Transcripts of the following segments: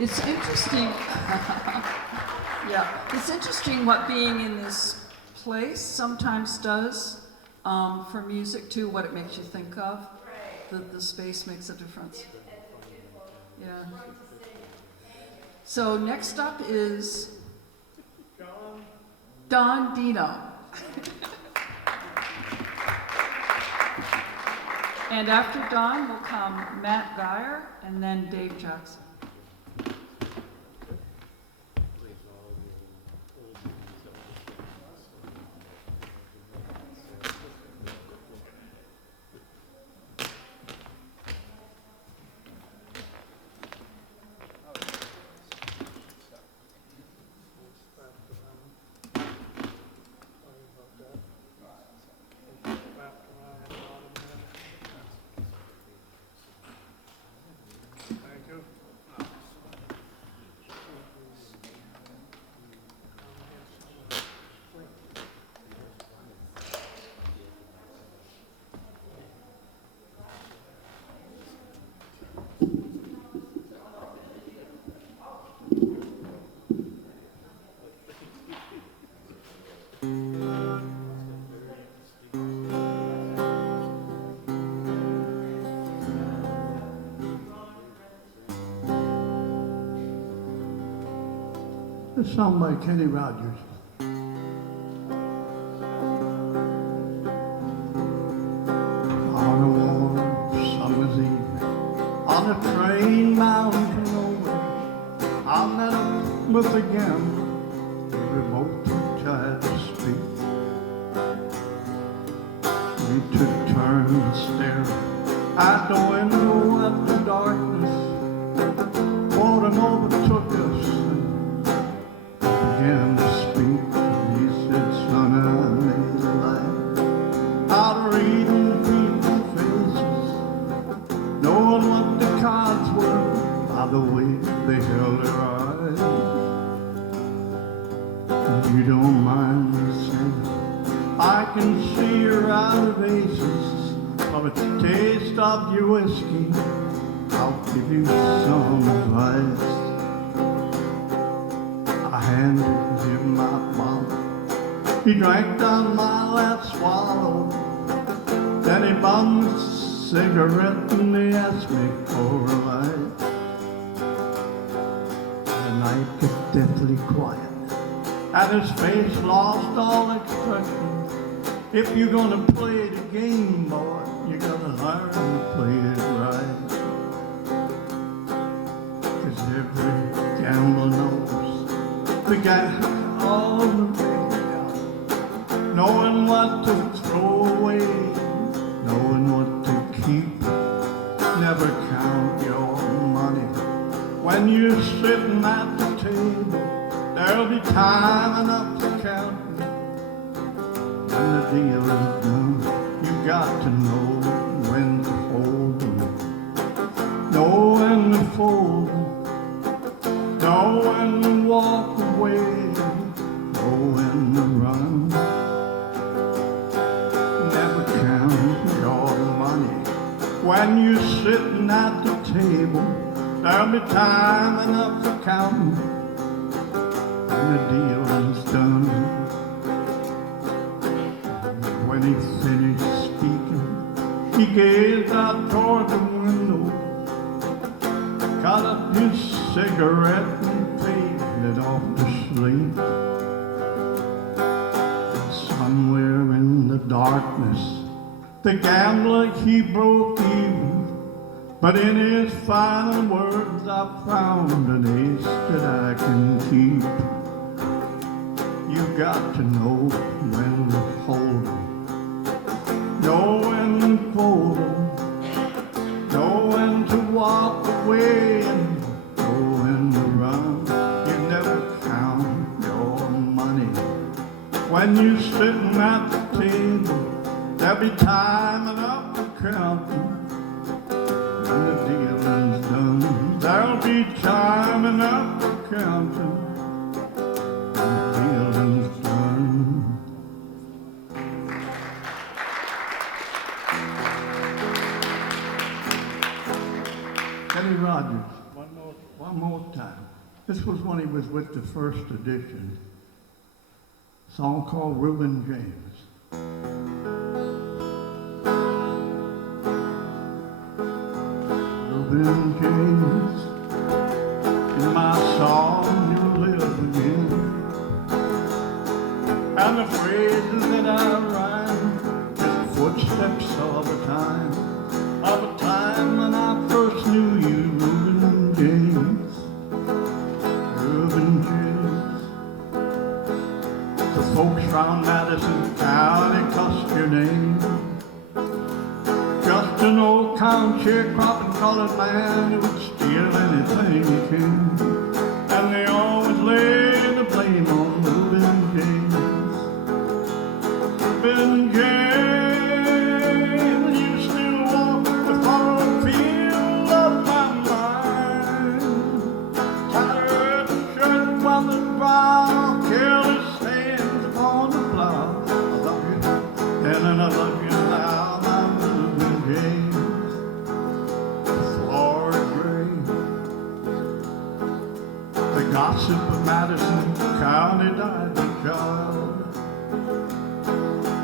It's interesting. Yeah, it's interesting what being in this place sometimes does for music too, what it makes you think of. The space makes a difference. Yeah. So next up is Don Dino. And after Don will come Matt Geyer and then Dave Jackson. This song by Kenny Rogers. On a warm summer's evening, on a train bound to nowhere, I met up with a gambler, he remotely tried to speak. We took turns staring at the window at the darkness. Boredom overtook us and began to speak. He said, son, I made a life out of reading people's faces, knowing what the cards were by the way they held their eyes. If you don't mind me saying, I can see you're out of aces, of a taste of your whiskey, I'll give you some advice. I handed him my bottle, he drank down my last swallow, then he bummed a cigarette and he asked me for a light. The night got deathly quiet, and his face lost all expression. If you're gonna play the game, boy, you gotta learn to play it right. 'Cause every gambler knows the guy all the way down, knowing what to throw away, knowing what to keep. Never count your money when you're sitting at the table. There'll be time enough to count. When the deal is done, you got to know when to hold 'em, know when to fold 'em, know when to walk away, know when to run. Never count your money when you're sitting at the table. There'll be time enough to count when the deal is done. When he finished speaking, he gazed out toward the window, caught up his cigarette and faded off to sleep. Somewhere in the darkness, the gambler, he broke even, but in his final words I found an ace that I can keep. You got to know when to hold 'em, know when to fold 'em, know when to walk away, and know when to run. You never count your money when you're sitting at the table. There'll be time enough to count 'em when the deal is done. There'll be time enough to count 'em when the deal is done. Kenny Rogers. One one more time. This was when he was with the first edition. A song called Reuben James. Reuben James, in my song you live again. And the phrases that I rhyme, just footsteps of a time when I first knew you, Reuben James, Reuben James. The folks round Madison County cussed your name. Just an old town sharecropping colored man who would steal anything he can. And they always lay the blame on Reuben James. Reuben James, you still walk the furrowed field of my mind. Tattered shirt, weathered brow, careless hands upon the plow. I love you then and I love you now, my Reuben James. Florid gray. The gossip of Madison County died the child.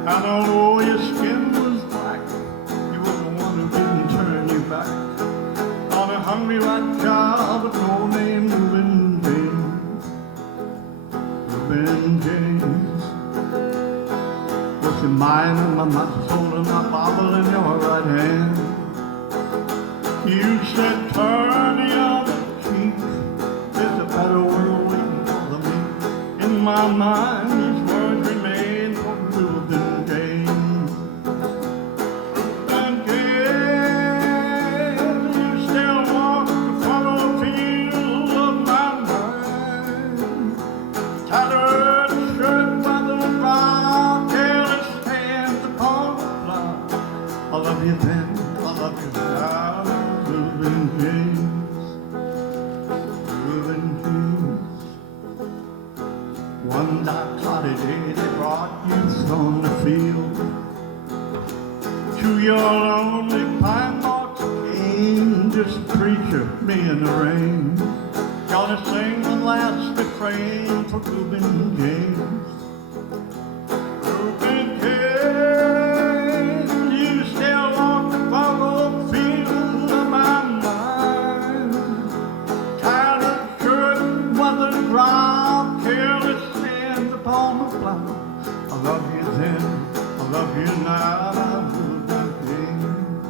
And although your skin was black, you were the one who didn't turn your back on a hungry white child of no name, Reuben James. Reuben James. With your mind in my mouth, holding my Bible in your right hand. You said, turn the other cheek. There's a better world waiting for me. In my mind, these words remain for Reuben James. Reuben James, you still walk the furrowed field of my mind. Tattered shirt, weathered brow, careless hands upon the plow. I love you then, I love you now, Reuben James. Reuben James. One dark cloudy day they brought you from the field to your lonely pine box came just a preacher, me in the rain. Gonna sing the last refrain for Reuben James. Reuben James, you still walk the furrowed field of my mind. Tattered shirt, weathered brow, careless hands upon the plow. I love you then, I love you now, my Reuben James.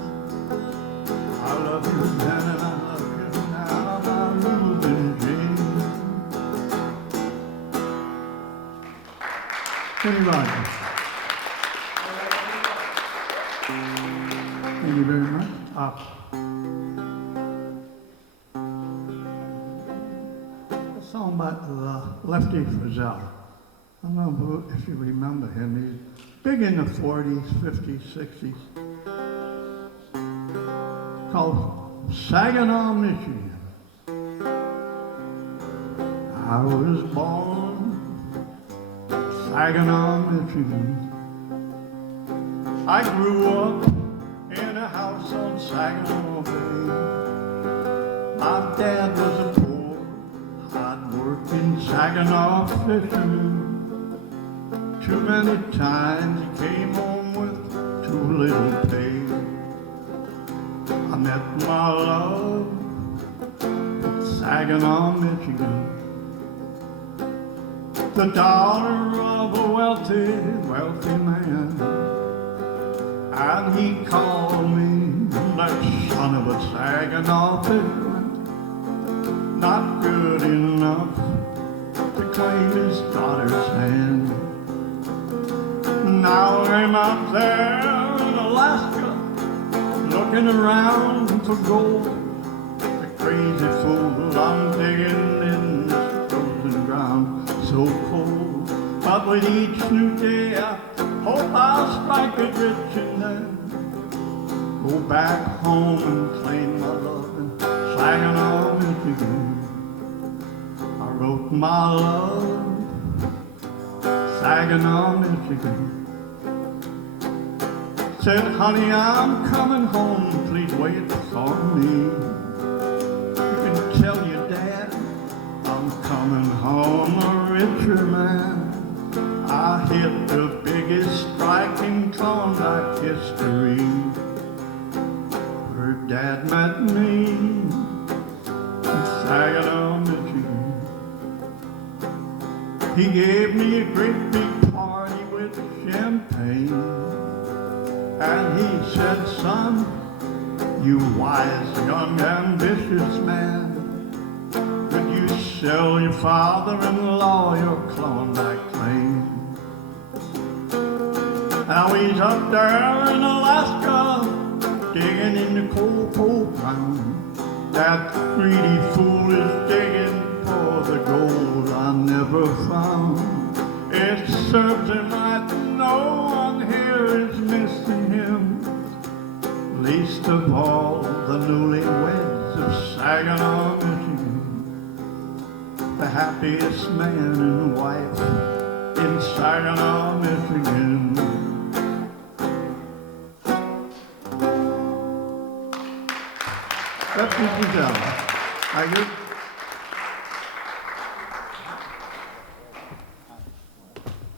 I love you then and I love you now, my Reuben James. Kenny Rogers. Thank you very much. A song by Lefty Frizzell. I don't know if you remember him. He's big in the 40s, 50s, 60s. Called Saginaw, Michigan. I was born in Saginaw, Michigan. I grew up in a house on Saginaw Bay. My dad was a poor, hard-working Saginaw fisherman. Too many times he came home with too little pay. I met my love in Saginaw, Michigan. The daughter of a wealthy man. And he called me that son of a Saginaw fisherman, not good enough to claim his daughter's hand. Now I'm out there in Alaska, looking around for gold. The crazy fool, I'm digging in this frozen ground, so cold. But with each new day, I hope I'll strike it rich and then go back home and claim my love in Saginaw, Michigan. I wrote my love, Saginaw, Michigan. Said, honey, I'm coming home, please wait for me. You can tell your dad fisherman. I hit the biggest strike in Klondike history. Her dad met me in Saginaw, Michigan. He gave me a great big party with champagne. And he said, son, you wise, young, ambitious man, could you sell your father-in-law your Klondike claim? Now he's up there in Alaska, digging in the coal ground. That greedy fool is digging for the gold I never found. It serves him right, no one here is missing him, least of all the newlyweds of Saginaw, Michigan. The happiest man and wife in Saginaw, Michigan. That's what you tell. Are you?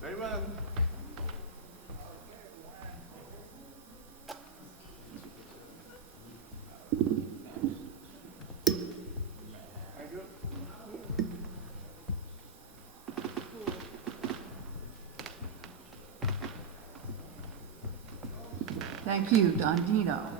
Amen. Thank you, Don Dino.